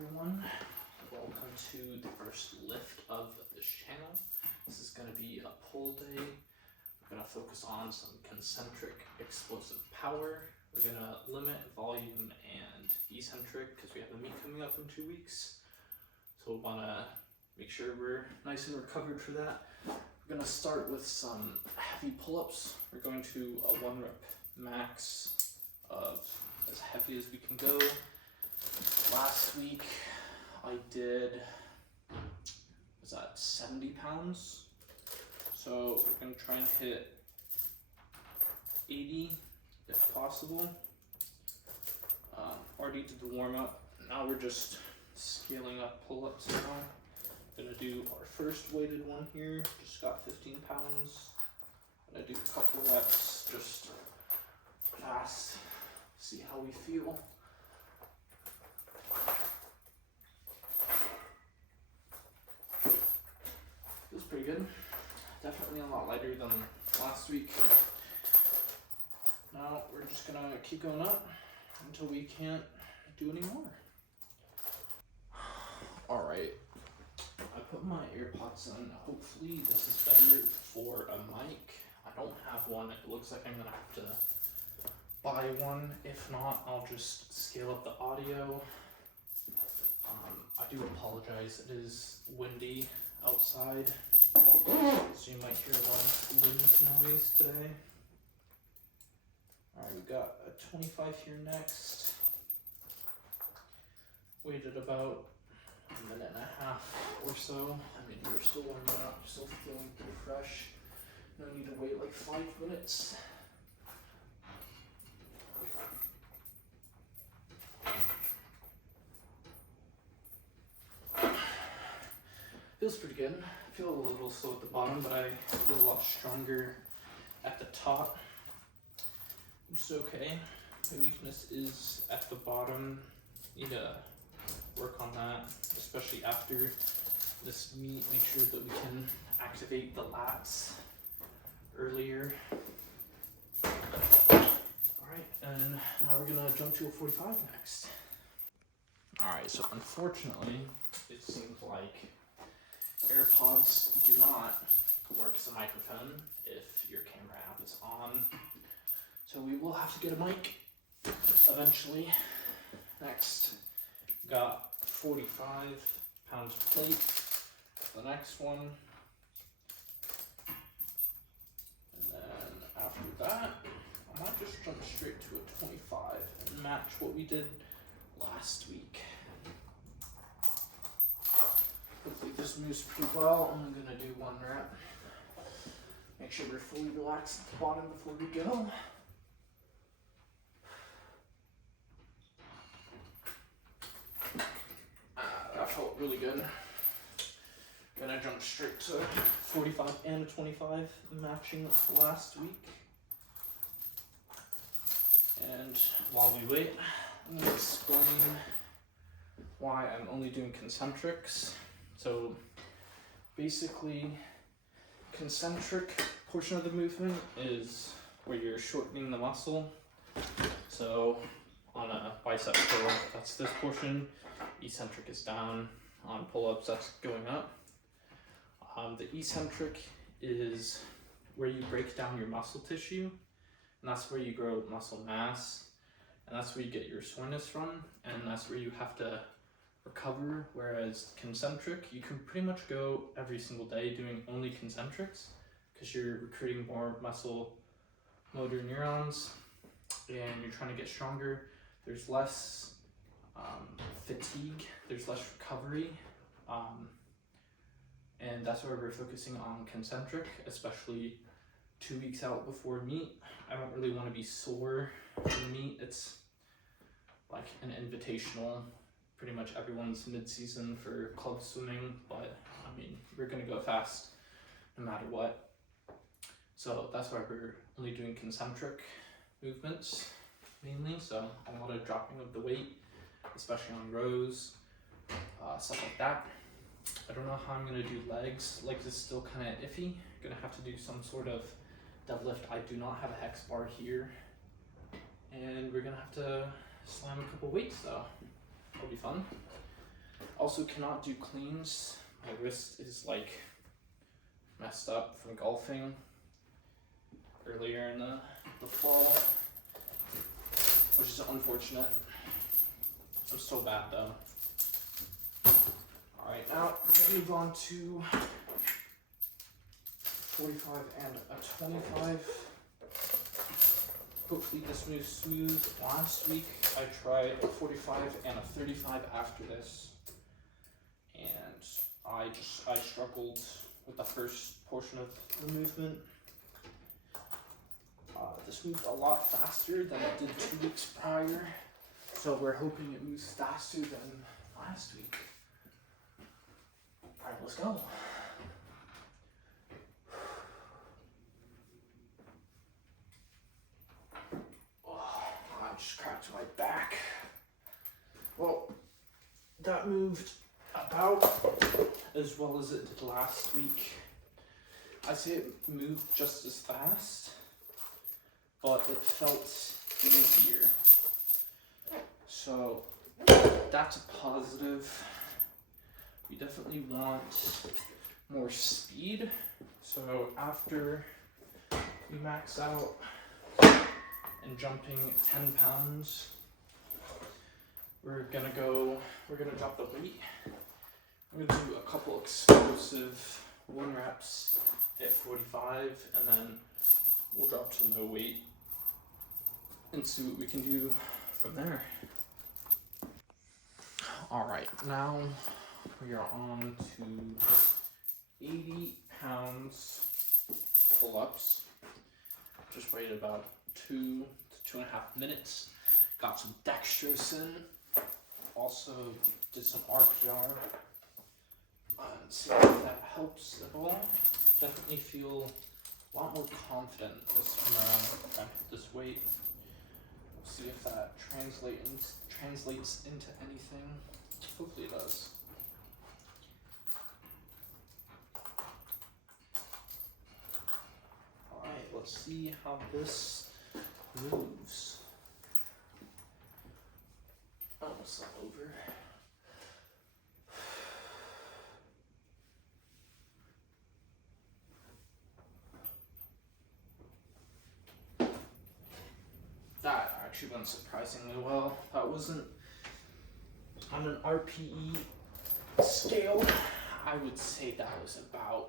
everyone, welcome to the first lift of this channel. This is going to be a pull day. We're going to focus on some concentric explosive power. We're going to limit volume and eccentric because we have a meet coming up in 2 weeks. So we want to make sure we're nice and recovered for that. We're going to start with some heavy pull-ups. We're going to a 1 rep max of as heavy as we can go. Last week I did, was that 70 pounds? So we're gonna try and hit 80 if possible. Already did the warm up. Now we're just scaling up pull-ups now. Gonna do our first weighted one here, just got 15 pounds. Gonna do a couple reps, just fast, see how we feel. Feels pretty good. Definitely a lot lighter than last week. Now we're just gonna keep going up until we can't do any more. All right, I put my AirPods in. Hopefully this is better for a mic. I don't have one. It looks like I'm gonna have to buy one. If not, I'll just scale up the audio. I do apologize. It is windy outside, so you might hear a lot of wind noise today. Alright, we got a 25 here next. Waited about a minute and a half or so. I mean, we're still warming up, still feeling pretty fresh. No need to wait like 5 minutes. Feels pretty good. I feel a little slow at the bottom, but I feel a lot stronger at the top. It's okay. My weakness is at the bottom. Need to work on that, especially after this meet. Make sure that we can activate the lats earlier. Alright, and now we're gonna jump to a 45 next. Alright, so unfortunately, it seems like AirPods do not work as a microphone if your camera app is on. So we will have to get a mic eventually. Next, got 45 pounds plate. The next one. And then after that, I might just jump straight to a 25 and match what we did last week. Hopefully this moves pretty well. I'm gonna do 1 rep. Make sure we're fully relaxed at the bottom before we go. That felt really good. Gonna jump straight to 45 and a 25, matching last week. And while we wait, I'm gonna explain why I'm only doing concentrics. So basically, concentric portion of the movement is where you're shortening the muscle. So on a bicep curl, that's this portion. Eccentric is down. On pull-ups, that's going up. The eccentric is where you break down your muscle tissue, and that's where you grow muscle mass, and that's where you get your soreness from, and that's where you have to recover. Whereas concentric, you can pretty much go every single day doing only concentrics because you're recruiting more muscle motor neurons and you're trying to get stronger. There's less fatigue, there's less recovery, and that's why we're focusing on concentric, especially 2 weeks out before meet. I don't really want to be sore in meet. It's like an invitational. Pretty much everyone's mid-season for club swimming, but I mean, we're gonna go fast no matter what. So that's why we're only doing concentric movements mainly. So a lot of dropping of the weight, especially on rows, stuff like that. I don't know how I'm gonna do legs. Legs is still kind of iffy. Gonna have to do some sort of deadlift. I do not have a hex bar here, and we're gonna have to slam a couple weights though. That'll be fun. Also cannot do cleans. My wrist is like messed up from golfing earlier in the fall, which is unfortunate. I'm still bad though. Alright, now we'll move on to 45 and a 25. Hopefully this moves smooth. Last week I tried a 45 and a 35 after this, and I struggled with the first portion of the movement. This moved a lot faster than it did 2 weeks prior, so we're hoping it moves faster than last week. Alright, let's go. Oh, I just cracked my back. Well, that moved about as well as it did last week. I say it moved just as fast, but it felt easier. So that's a positive. We definitely want more speed. So after we max out and jumping 10 pounds, we're gonna drop the weight. I'm gonna do a couple explosive 1 reps at 45, and then we'll drop to no weight and see what we can do from there. Alright, now we are on to 80 pounds pull-ups. Just waited about 2 to 2.5 minutes. Got some dextrose in. Also did some RPR. See if that helps at all. Definitely feel a lot more confident this time around trying to hit this weight. We'll see if that translates into anything. Hopefully it does. Alright, let's see how this moves. Almost over. That actually went surprisingly well. That wasn't on an RPE scale. I would say that was about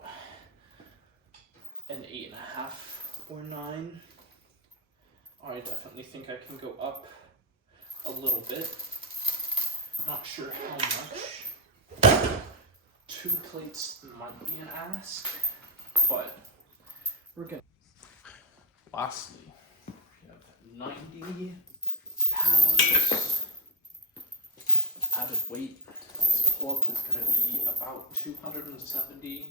an 8.5 or 9. I definitely think I can go up a little bit. Not sure how much. 2 plates might be an ask, but we're gonna. Lastly, we have 90 pounds added weight. This pull-up is going to be about 270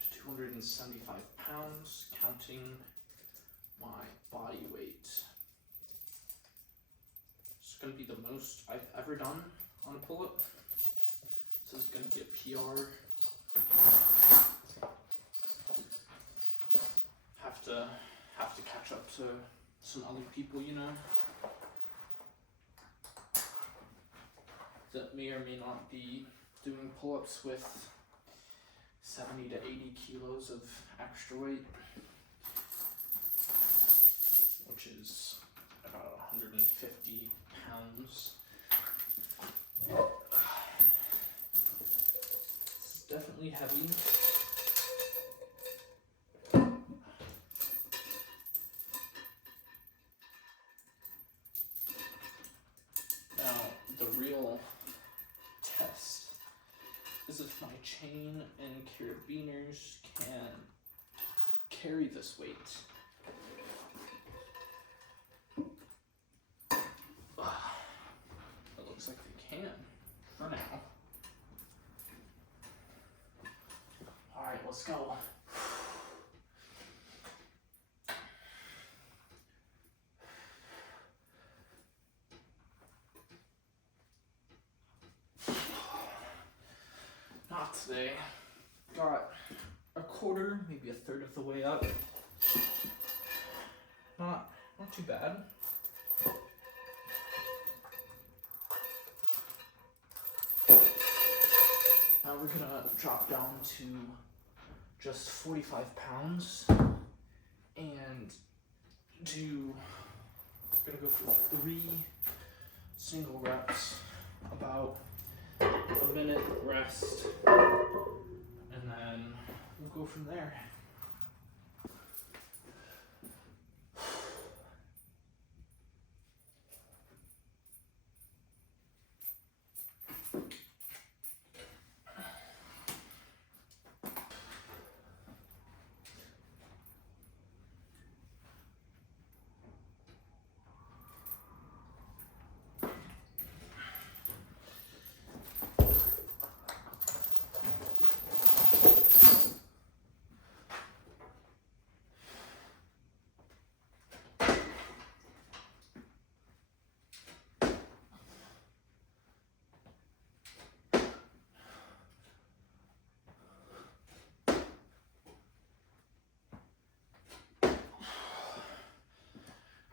to 275 pounds, counting my body weight. It's going to be the most I've ever done on a pull-up. This is going to be a PR. Have to catch up to some other people, you know, that may or may not be doing pull-ups with 70 to 80 kilos of extra weight, which is about 150 pounds. It's definitely heavy. Now, the real test is if my chain and carabiners can carry this weight. It looks like they can, for now. Alright, let's go. Not today. Got a quarter, maybe a third of the way up. Not too bad. we're gonna drop down to just 45 pounds and we're gonna go for 3 single reps, about a minute rest, and then we'll go from there.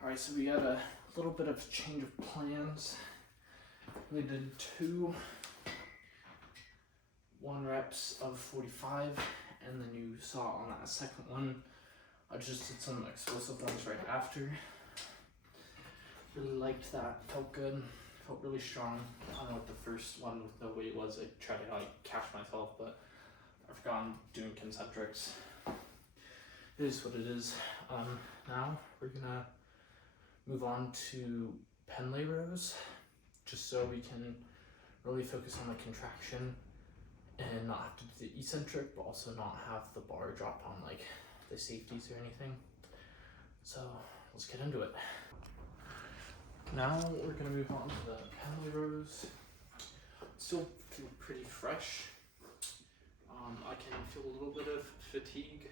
Alright, so we had a little bit of change of plans. We did 2 1 reps of 45, and then you saw on that second one, I just did some explosive ones right after. Really liked that, felt good, felt really strong. I don't know what the first one with no weight was. I tried to like catch myself, but I forgot I'm doing concentrics. It is what it is. Now we're gonna move on to Pendlay rows, just so we can really focus on the contraction and not have to do the eccentric, but also not have the bar drop on like the safeties or anything. So let's get into it. Now we're gonna move on to the Pendlay rows. Still feel pretty fresh. I can feel a little bit of fatigue.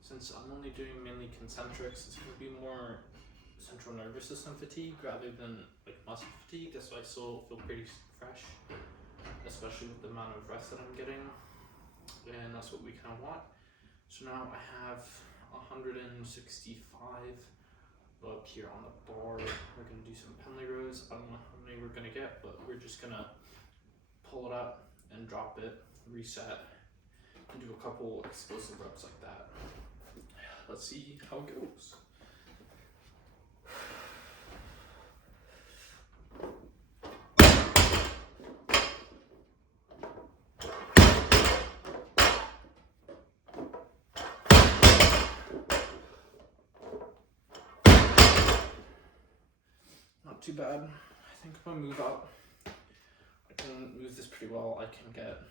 Since I'm only doing mainly concentrics, it's gonna be more central nervous system fatigue rather than like muscle fatigue. That's why I still feel pretty fresh, especially with the amount of rest that I'm getting, and that's what we kind of want. So now I have 165 up here on the bar. We're gonna do some Pendlay rows. I don't know how many we're gonna get, but we're just gonna pull it up and drop it, reset, and do a couple explosive reps like that. Let's see how it goes. Not too bad. I think if I move up, I can move this pretty well. I can get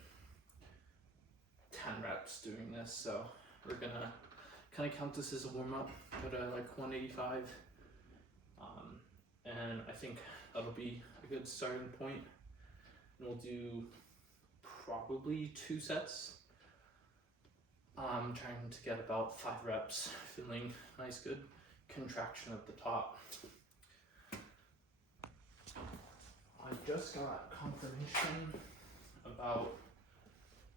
10 reps doing this, so we're gonna kind of count this as a warm-up, go to like 185, and I think that'll be a good starting point. And we'll do probably 2 sets. I'm trying to get about 5 reps, feeling nice, good contraction at the top. I just got confirmation about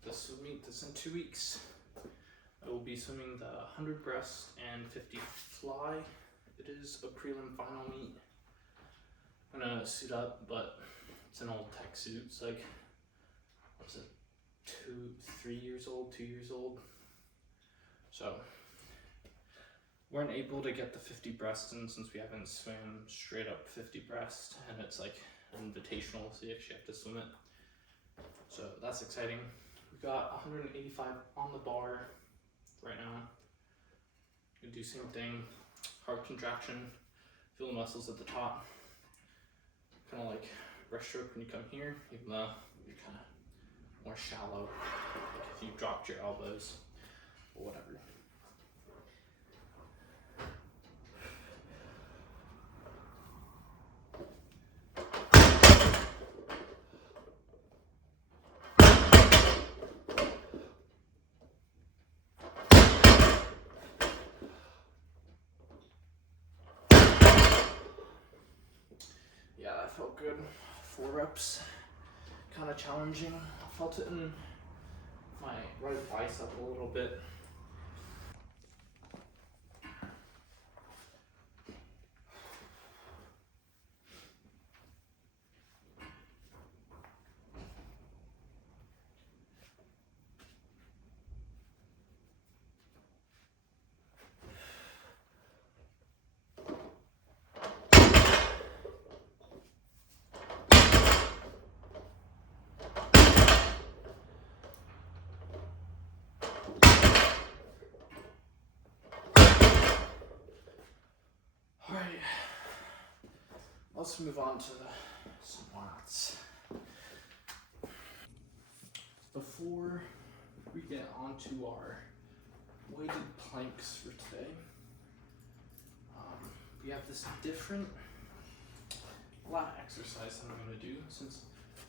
the swim meet that's in 2 weeks. I will be swimming the 100 breast and 50 fly. It is a prelim final meet. I'm gonna suit up, but it's an old tech suit. It's like, what's it, 2 years old. So, weren't able to get the 50 breast in since we haven't swam straight up 50 breast, and it's like invitational, so you actually have to swim it. So that's exciting. We got 185 on the bar right now. You do same thing, hard contraction, feel the muscles at the top. Kind of like breaststroke when you come here, even though you're kind of more shallow, like if you dropped your elbows or whatever. Yeah, that felt good. 4 reps, kind of challenging. I felt it in my right bicep a little bit. let's move on to some lats. Before we get onto our weighted planks for today, we have this different lat exercise that I'm going to do since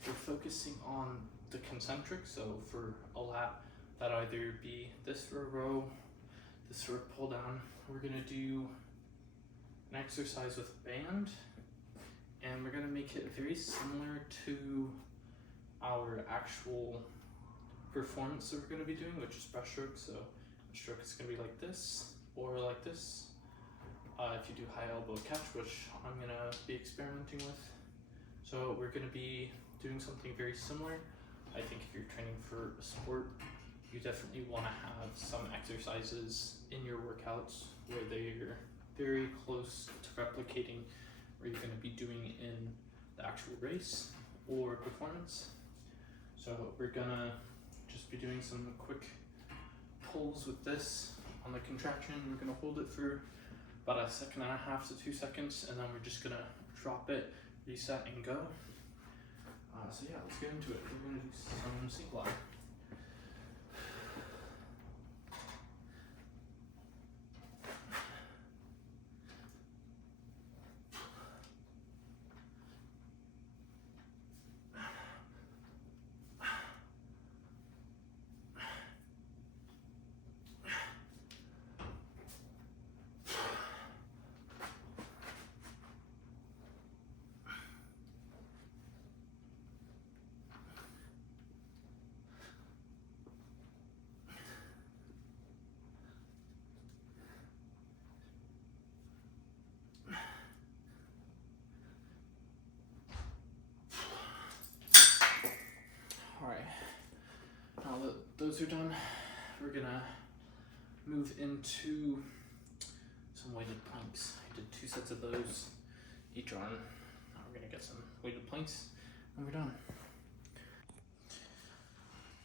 we're focusing on the concentric. So for a lat, that either be this for a row, this for a pull down. We're going to do an exercise with band, and we're going to make it very similar to our actual performance that we're going to be doing, which is breaststroke. So a stroke is going to be like this or like this. If you do high elbow catch, which I'm going to be experimenting with. So we're going to be doing something very similar. I think if you're training for a sport, you definitely want to have some exercises in your workouts where they're very close to replicating what you're going to be doing in the actual race or performance. So we're going to just be doing some quick pulls with this on the contraction. We're going to hold it for about 1.5 to 2 seconds, and then we're just going to drop it, reset, and go. So yeah, let's get into it. We're going to do some single line. Alright, now that those are done, we're gonna move into some weighted planks. I did 2 sets of those, each arm. Now we're gonna get some weighted planks, and we're done.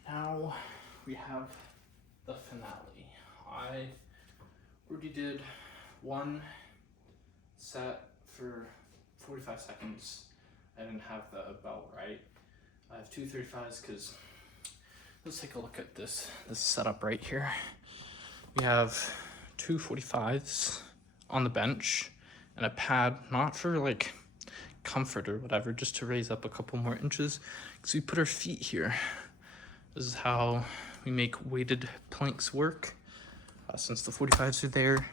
Now we have the finale. I already did 1 set for 45 seconds. I didn't have the belt right. I have 2 35s because let's take a look at this setup right here. We have 2 45s on the bench and a pad, not for like comfort or whatever, just to raise up a couple more inches because we put our feet here. This is how we make weighted planks work. Since the 45s are there,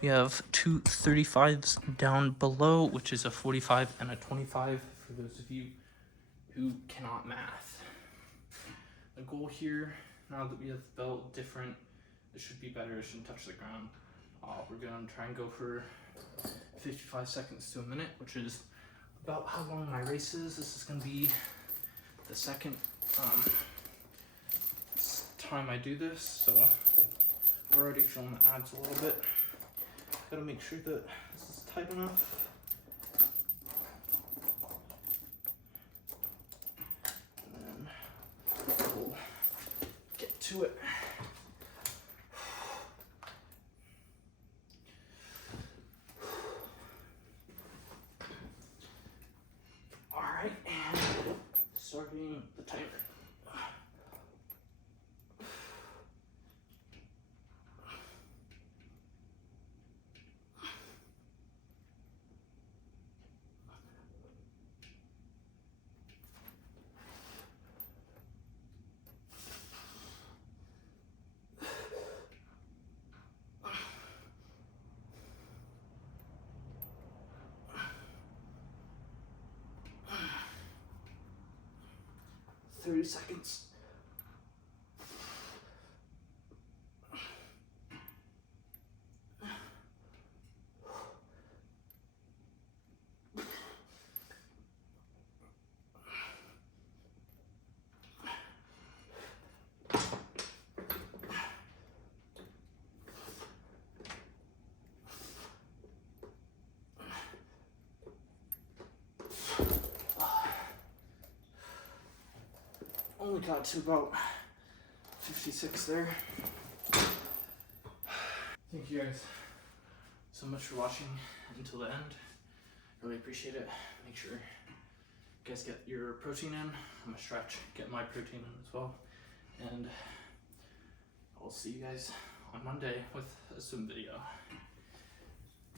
we have 2 35s down below, which is a 45 and a 25 for those of you who cannot math. The goal here, now that we have the belt different, it should be better, it shouldn't touch the ground. We're gonna try and go for 55 seconds to a minute, which is about how long my race is. This is gonna be the second time I do this, so we're already feeling the abs a little bit. Gotta make sure that this is tight enough. We'll get to it. All right, and starting the timer. Thirty seconds. Only got to about 56 there. Thank you guys so much for watching until the end. Really appreciate it. Make sure you guys get your protein in. I'm gonna stretch, get my protein in as well. And I'll see you guys on Monday with a swim video.